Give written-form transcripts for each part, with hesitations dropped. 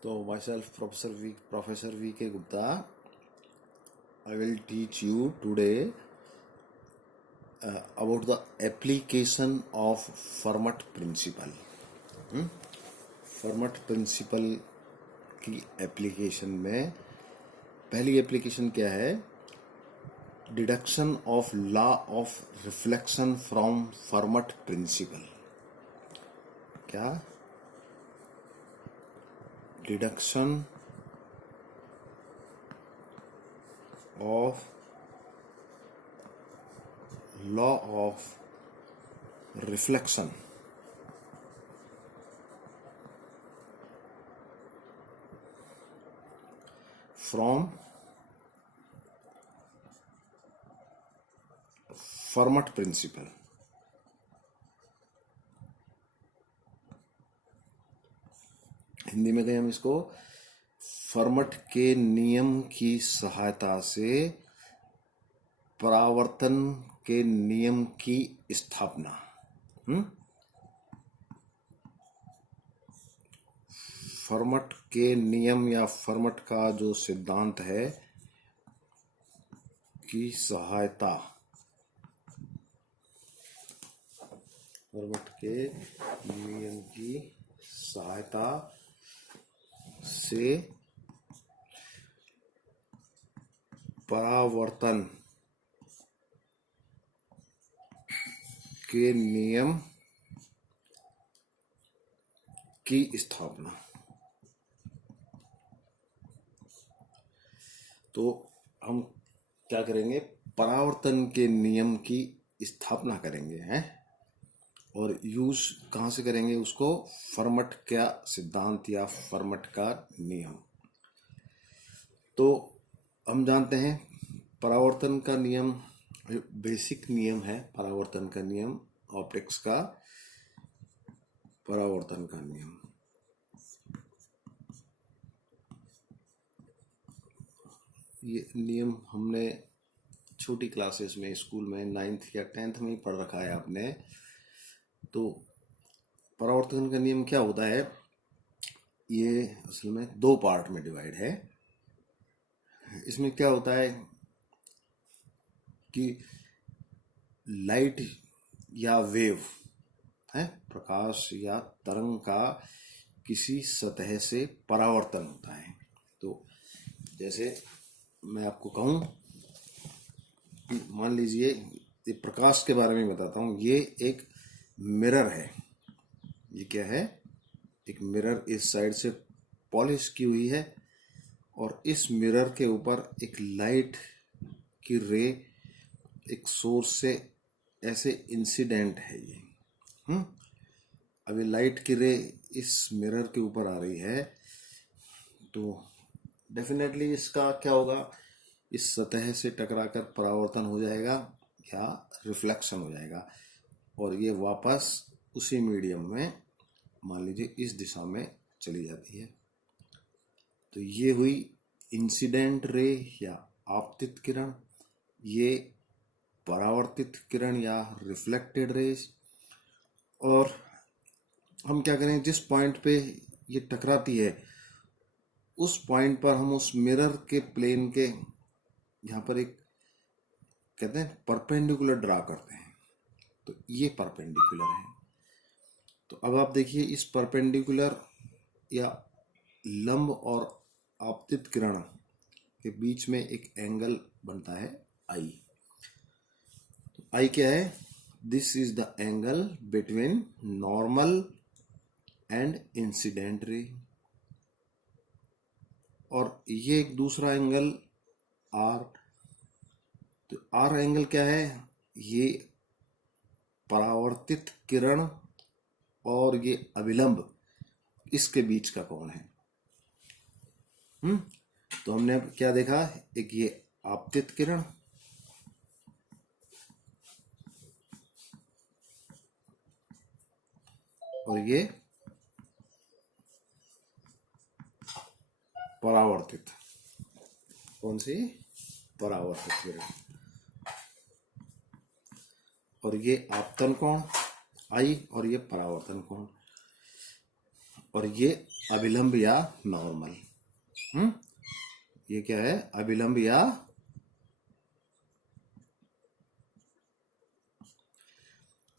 So myself, Professor V.K. Gupta, I will teach you today about the application of Fermat principle. Fermat principle की application में पहली application क्या है? Deduction of law of reflection from Fermat principle. क्या? Deduction of law of reflection from Fermat principle. Hindi में कहें हम इसको फर्मट के नियम की सहायता से परावर्तन के नियम की स्थापना. फर्मट के नियम या फर्मट का जो सिद्धांत है की सहायता, फर्मट के नियम की सहायता से परावर्तन के नियम की स्थापना. तो हम क्या करेंगे? परावर्तन के नियम की स्थापना करेंगे हैं. और यूज कहाँ से करेंगे उसको? फर्मट का सिद्धांत या फर्मट का नियम. तो हम जानते हैं परावर्तन का नियम बेसिक नियम है. परावर्तन का नियम, ऑप्टिक्स का परावर्तन का नियम. ये नियम हमने छोटी क्लासेस में स्कूल में 9th या 10th में ही पढ़ रखा है आपने. तो परावर्तन का नियम क्या होता है? ये असल में 2 पार्ट में डिवाइड है. इसमें क्या होता है कि लाइट या वेव है, प्रकाश या तरंग का किसी सतह से परावर्तन होता है. तो जैसे मैं आपको कहूं कि मान लीजिए, ये प्रकाश के बारे में बताता हूं. ये एक मिरर है. ये क्या है? एक मिरर इस साइड से पॉलिश की हुई है और इस मिरर के ऊपर एक लाइट की रे एक सोर्स से ऐसे इंसिडेंट है. ये अभी लाइट की रे इस मिरर के ऊपर आ रही है तो डेफिनेटली इसका क्या होगा? इस सतह से टकराकर परावर्तन हो जाएगा या रिफ्लेक्शन हो जाएगा और ये वापस उसी मीडियम में मान लीजिए इस दिशा में चली जाती है. तो ये हुई इंसिडेंट रे या आपतित किरण, ये परावर्तित किरण या रिफ्लेक्टेड रेज. और हम क्या करें, जिस पॉइंट पे ये टकराती है उस पॉइंट पर हम उस मिरर के प्लेन के यहाँ पर एक कहते हैं परपेंडिकुलर ड्रा करते हैं. तो ये परपेंडिकुलर है. तो अब आप देखिए, इस परपेंडिकुलर या लंब और आपतित किरण के बीच में एक एंगल बनता है आई. आई क्या है? This is the angle between normal and incident ray. और ये एक दूसरा एंगल आर. तो आर एंगल क्या है? ये परावर्तित किरण और ये अभिलंब, इसके बीच का कोण है. तो हमने अब क्या देखा? एक ये आपतित किरण और ये परावर्तित. कौन सी? परावर्तित किरण. और ये आपतन कोण आई और ये परावर्तन कोण. और ये अभिलंब या नॉर्मल। ये क्या है? अभिलंब या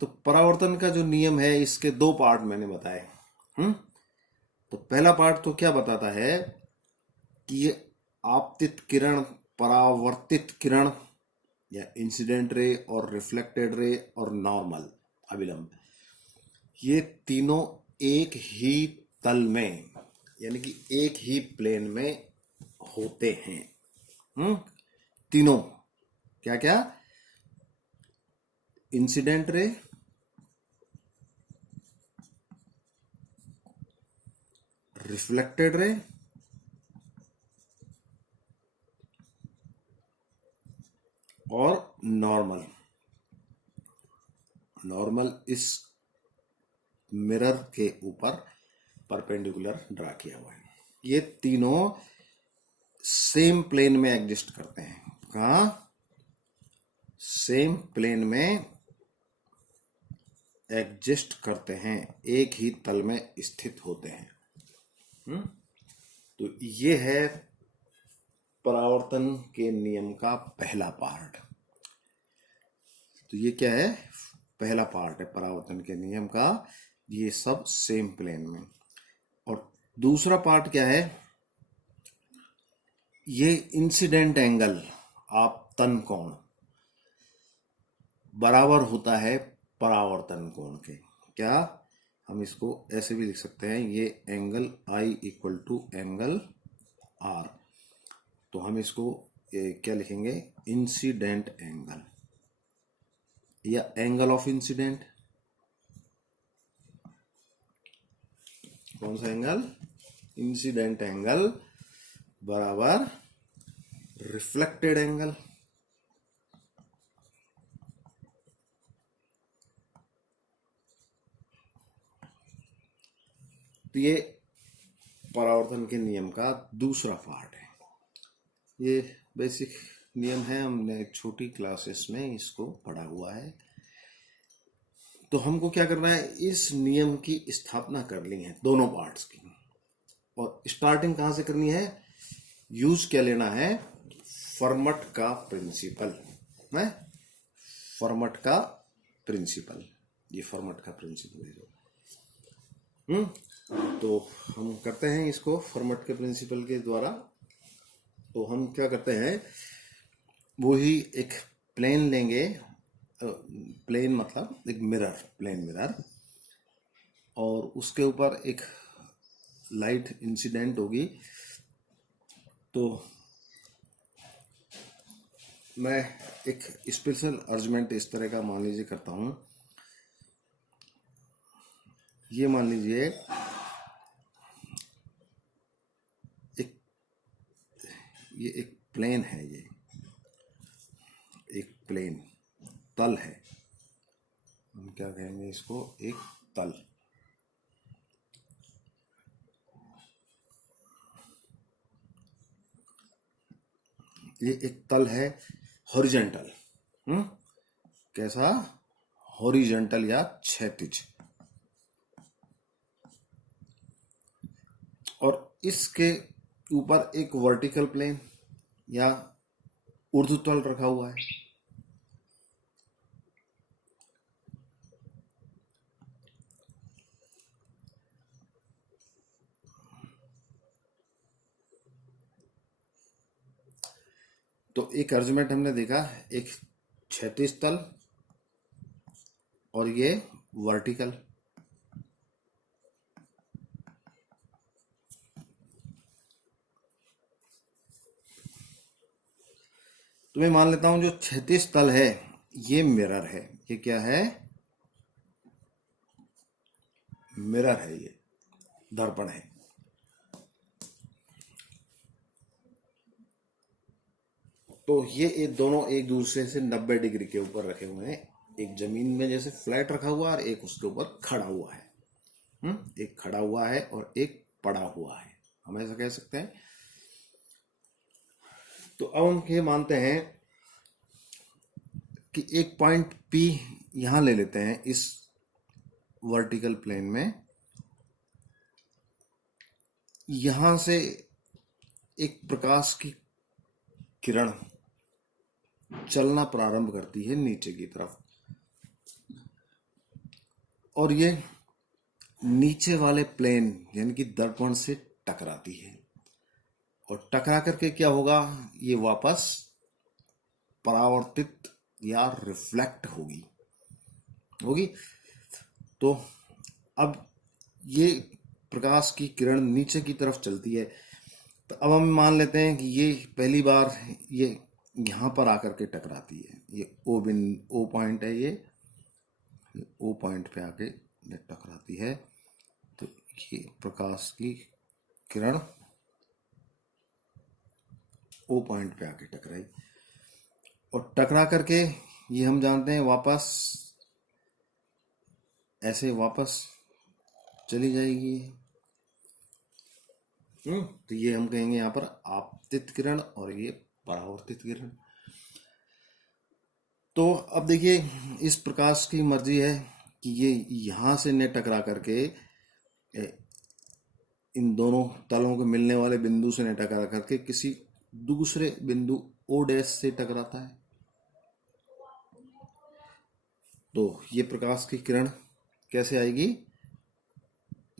तो परावर्तन का जो नियम है इसके दो पार्ट मैंने बताए। तो पहला पार्ट तो क्या बताता है कि ये आपतित किरण, परावर्तित किरण या इंसिडेंट रे और रिफ्लेक्टेड रे और नॉर्मल अभिलंब, ये तीनों एक ही तल में यानी कि एक ही प्लेन में होते हैं। तीनों क्या क्या? इंसिडेंट रे, रिफ्लेक्टेड रे और नॉर्मल। नॉर्मल इस मिरर के ऊपर परपेंडिकुलर ड्रा किया हुआ है। ये तीनों सेम प्लेन में एग्जिस्ट करते हैं। कहा? सेम प्लेन में एग्जिस्ट करते हैं, एक ही तल में स्थित होते हैं। तो ये है परावर्तन के नियम का पहला पार्ट। तो ये क्या है? पहला पार्ट है परावर्तन के नियम का, ये सब सेम प्लेन में। और दूसरा पार्ट क्या है? ये इंसिडेंट एंगल, आपतन कोण बराबर होता है परावर्तन कोण के। क्या? हम इसको ऐसे भी लिख सकते हैं, ये angle I equal to angle R। तो हम इसको क्या लिखेंगे? इंसिडेंट एंगल या एंगल ऑफ इंसिडेंट। कौन सा एंगल? इंसिडेंट एंगल बराबर रिफ्लेक्टेड एंगल। तो ये परावर्तन के नियम का दूसरा पार्ट है। ये बेसिक नियम है, हमने छोटी क्लासेस में इसको पढ़ा हुआ है। तो हमको क्या करना है? इस नियम की स्थापना कर ली है दोनों पार्ट्स की। और स्टार्टिंग कहां से करनी है? यूज क्या लेना है? फर्मट का प्रिंसिपल है। फर्मट का प्रिंसिपल, ये फर्मट का प्रिंसिपल है। तो हम करते हैं इसको फर्मट के प्रिंसिपल के द्वारा। तो हम क्या करते हैं, वो ही एक प्लेन लेंगे, प्लेन मतलब एक मिरर, प्लेन मिरर, और उसके ऊपर एक लाइट इंसिडेंट होगी। तो मैं एक स्पेशल अरेंजमेंट इस तरह का मान लीजिए करता हूं। ये मान लीजिए ये एक प्लेन है, ये एक प्लेन तल है। हम क्या कहेंगे इसको? एक तल। ये एक तल है हॉरिजेंटल। कैसा? हॉरिजेंटल या क्षैतिज। और इसके ऊपर एक वर्टिकल प्लेन या ऊर्ध्वतल रखा हुआ है। तो एक अरेंजमेंट हमने देखा, एक क्षैतिज तल और ये वर्टिकल। तो मैं मान लेता हूं जो क्षैतिज तल है ये मिरर है। ये क्या है? मिरर है, ये दर्पण है। तो ये दोनों एक दूसरे से 90 डिग्री के ऊपर रखे हुए हैं। एक जमीन में जैसे फ्लैट रखा हुआ है और एक उसके ऊपर खड़ा हुआ है। एक खड़ा हुआ है और एक पड़ा हुआ है, हम ऐसा कह सकते हैं। तो अब हम ये मानते हैं कि एक पॉइंट P यहां ले लेते हैं इस वर्टिकल प्लेन में, यहां से एक प्रकाश की किरण चलना प्रारंभ करती है नीचे की तरफ, और ये नीचे वाले प्लेन यानी कि दर्पण से टकराती है, और टकरा करके क्या होगा, ये वापस परावर्तित या रिफ्लेक्ट होगी होगी तो अब ये प्रकाश की किरण नीचे की तरफ चलती है। तो अब हम मान लेते हैं कि ये पहली बार ये यहाँ पर आकर के टकराती है, ये ओ पॉइंट है, ये ओ पॉइंट पे आके ये टकराती है। तो ये प्रकाश की किरण ओ पॉइंट पे आके टकराई, और टकरा करके ये हम जानते हैं वापस ऐसे वापस चली जाएगी। तो ये हम कहेंगे यहाँ पर आपतित किरण और ये परावर्तित किरण। तो अब देखिए, इस प्रकाश की मर्जी है कि ये यहां से न टकरा करके इन दोनों तलों के मिलने वाले बिंदु से न टकरा करके किसी दूसरे बिंदु ओ डैश से टकराता है। तो ये प्रकाश की किरण कैसे आएगी,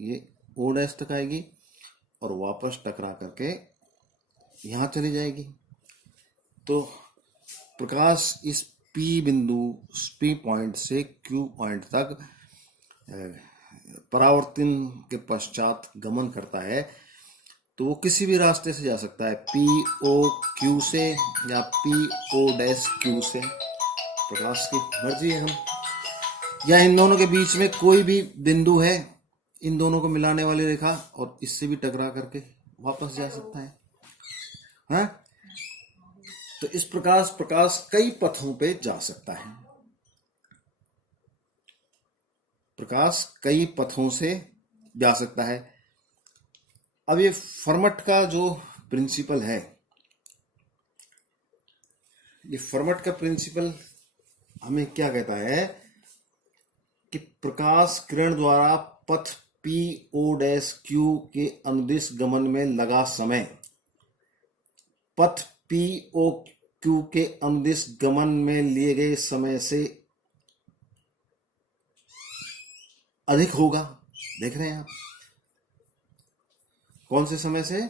ये ओ डैश तक आएगी और वापस टकरा करके यहां चली जाएगी। तो प्रकाश इस पी बिंदु, पी पॉइंट से क्यू पॉइंट तक परावर्तन के पश्चात गमन करता है। तो वो किसी भी रास्ते से जा सकता है, पी ओ क्यू से या पी ओ डैश क्यू से, प्रकाश की मर्जी है। हम या इन दोनों के बीच में कोई भी बिंदु है, इन दोनों को मिलाने वाली रेखा, और इससे भी टकरा करके वापस जा सकता है। हाँ, तो इस प्रकाश कई पथों पे जा सकता है। प्रकाश कई पथों से जा सकता है। अब ये फर्मट का जो प्रिंसिपल है, ये फर्मट का प्रिंसिपल हमें क्या कहता है कि प्रकाश किरण द्वारा पथ पी ओ डैश क्यू के अनुदिश गमन में लगा समय पथ पी ओ क्यू के अनुदिश गमन में लिए गए समय से अधिक होगा। देख रहे हैं आप, कौन से समय से,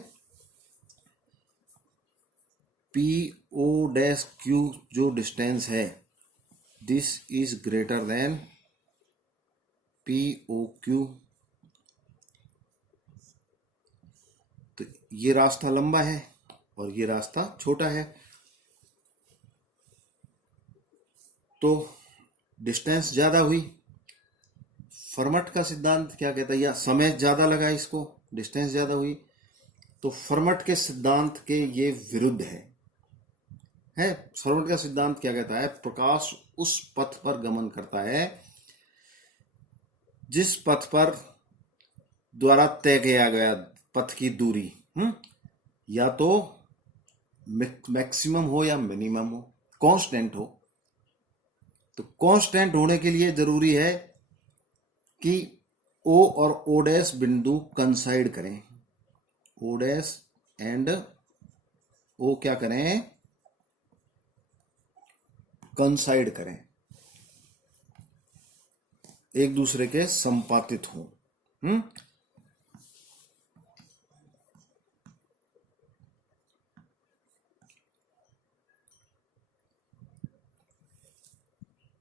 पी ओ डैश क्यू जो डिस्टेंस है, this is greater than P O Q. तो ये रास्ता लंबा है और ये रास्ता छोटा है, तो डिस्टेंस ज्यादा हुई। फर्मट का सिद्धांत क्या कहता है, या समय ज्यादा लगा इसको, डिस्टेंस ज्यादा हुई। तो फर्मट के सिद्धांत के ये विरुद्ध है। फर्मट का सिद्धांत क्या कहता है, प्रकाश उस पथ पर गमन करता है जिस पथ पर द्वारा तय किया गया पथ की दूरी या तो मैक्सिमम हो या मिनिमम हो, कांस्टेंट हो। तो कांस्टेंट होने के लिए जरूरी है कि ओ और ओ डैश बिंदु कंसाइड करें, ओ डैश एंड ओ क्या करें, कंसाइड करें, एक दूसरे के संपातित हों।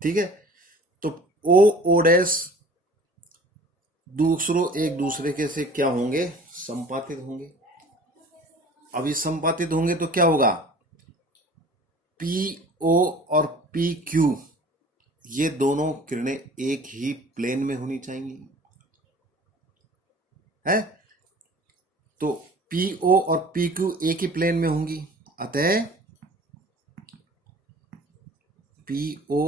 ठीक है, तो ओ ओ डैश एक दूसरे के से क्या होंगे, संपातित होंगे। अब ये संपातित होंगे तो क्या होगा, पी ओ और पी क्यू ये दोनों किरणें एक ही प्लेन में होनी चाहिए, है। तो पी ओ और पी क्यू एक ही प्लेन में होंगी, अतः पी ओ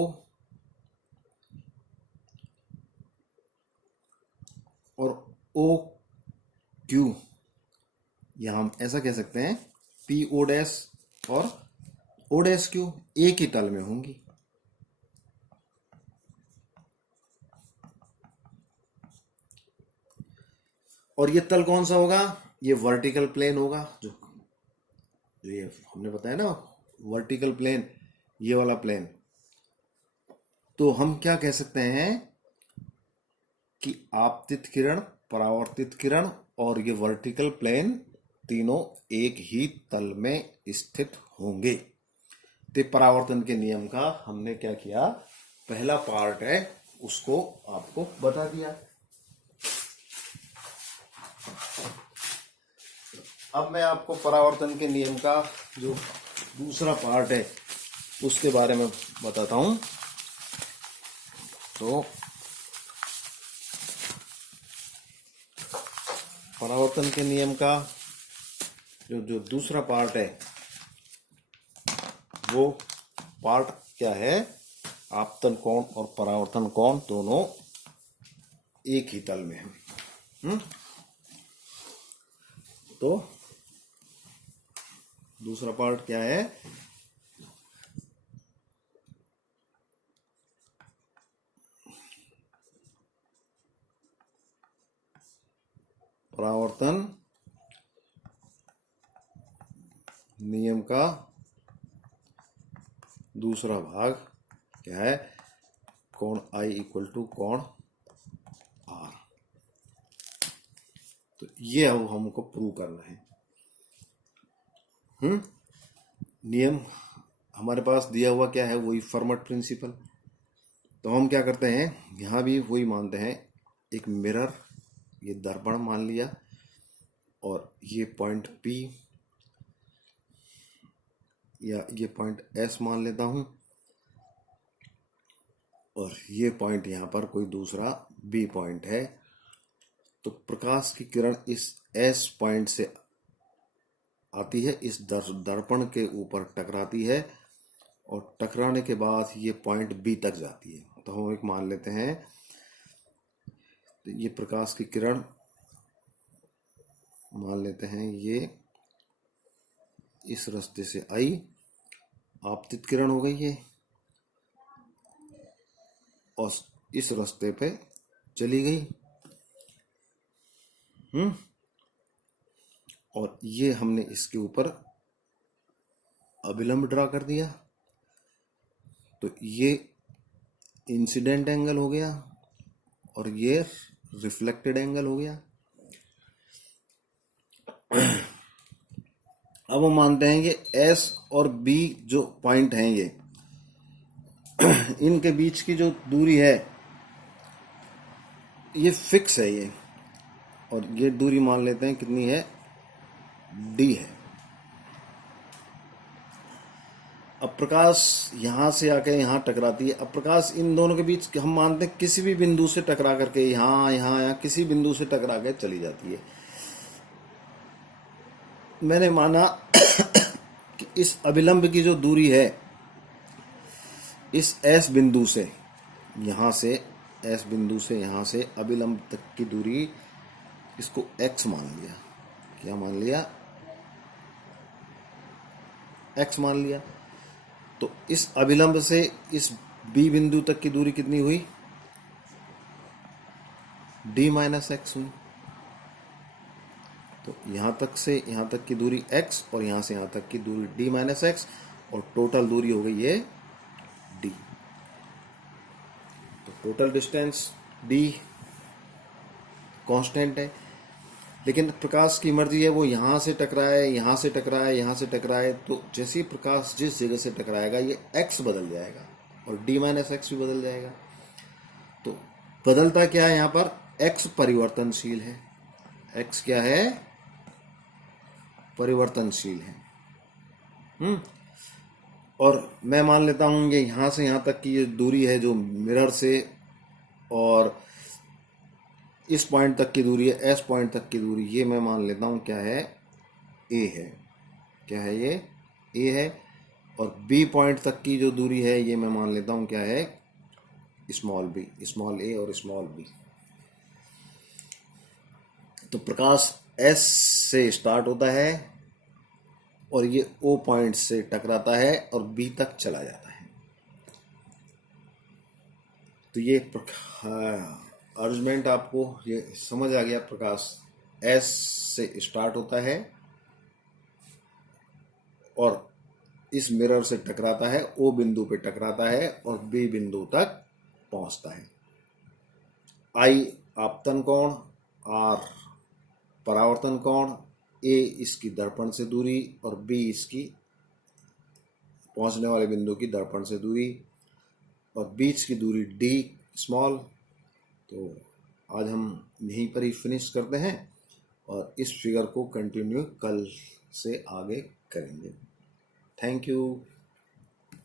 और ओ क्यू, या हम ऐसा कह सकते हैं पी ओ डैश और ओ डैश क्यू एक ही तल में होंगी। और ये तल कौन सा होगा, ये वर्टिकल प्लेन होगा, जो ये हमने बताया ना, वर्टिकल प्लेन, ये वाला प्लेन। तो हम क्या कह सकते हैं कि आपतित किरण, परावर्तित किरण और ये वर्टिकल प्लेन तीनों एक ही तल में स्थित होंगे। तो परावर्तन के नियम का हमने क्या किया, पहला पार्ट है उसको आपको बता दिया। अब मैं आपको परावर्तन के नियम का जो दूसरा पार्ट है उसके बारे में बताता हूं। तो परावर्तन के नियम का जो दूसरा पार्ट है वो पार्ट क्या है, आपतन कोण और परावर्तन कोण दोनों एक ही तल में है। तो दूसरा पार्ट क्या है, परावर्तन नियम का दूसरा भाग क्या है, कोण I इक्वल टू कोण R। तो ये अब हमको प्रूव करना है। नियम हमारे पास दिया हुआ क्या है, वही फर्मट प्रिंसिपल। तो हम क्या करते हैं, यहां भी वही मानते हैं, एक मिरर, ये दर्पण मान लिया, और ये पॉइंट P या ये पॉइंट S मान लेता हूं, और ये पॉइंट यहां पर कोई दूसरा B पॉइंट है। तो प्रकाश की किरण इस S पॉइंट से आती है, इस दर्पण के ऊपर टकराती है, और टकराने के बाद ये पॉइंट B तक जाती है। तो हम एक मान लेते हैं, तो ये प्रकाश की किरण मान लेते हैं, ये इस रास्ते से आई, आपतित किरण हो गई है, और इस रास्ते पे चली गई। और ये हमने इसके ऊपर अभिलंब ड्रा कर दिया। तो ये इंसिडेंट एंगल हो गया और ये रिफ्लेक्टेड एंगल हो गया। अब हम मानते हैं कि S और B जो पॉइंट हैं, ये इनके बीच की जो दूरी है ये फिक्स है ये, और ये दूरी मान लेते हैं कितनी है, D है। अब प्रकाश यहां से आके यहां टकराती है। अब प्रकाश इन दोनों के बीच हम मानते हैं किसी भी बिंदु से टकरा करके यहां किसी बिंदु से टकरा के चली जाती है। मैंने माना कि इस अभिलंब की जो दूरी है, इस S बिंदु से यहां से, S बिंदु से यहां से अभिलंब तक की दूरी, इसको X मान लिया। क्या मान लिया, X मान लिया। तो इस अभिलंब से इस B बिंदु तक की दूरी कितनी हुई, D माइनस एक्स हुई। तो यहां तक से यहां तक की दूरी x, और यहां से यहां तक की दूरी D माइनस एक्स, और टोटल दूरी हो गई है D। तो टोटल डिस्टेंस D कांस्टेंट है। लेकिन प्रकाश की मर्जी है, वो यहां से टकराए, यहां से टकराए, यहां से टकराए। तो जैसे ही प्रकाश जिस जगह से टकराएगा, ये x बदल जाएगा और D माइनस एक्स भी बदल जाएगा। तो बदलता क्या है, यहां पर x परिवर्तनशील है। x क्या है, परिवर्तनशील है। और मैं मान लेता हूं कि यहां से यहां तक की ये दूरी है, जो मिरर से और इस पॉइंट तक की दूरी है, S पॉइंट तक की दूरी, ये मैं मान लेता हूं क्या है, A है। क्या है ये, A है। और B पॉइंट तक की जो दूरी है, ये मैं मान लेता हूं क्या है, स्मॉल b, स्मॉल a और स्मॉल b। तो प्रकाश S से स्टार्ट होता है और ये O पॉइंट से टकराता है और B तक चला जाता है। तो ये अरेंजमेंट आपको ये समझ आ गया प्रकाश एस से स्टार्ट होता है और इस मिरर से टकराता है, ओ बिंदु पे टकराता है और बी बिंदु तक पहुंचता है। आई आपतन कोण, आर परावर्तन कोण, ए इसकी दर्पण से दूरी और बी इसकी पहुंचने वाले बिंदु की दर्पण से दूरी और बीच की दूरी डी स्मॉल। तो आज हम यहीं पर ही फिनिश करते हैं और इस फिगर को कंटिन्यू कल से आगे करेंगे। Thank you.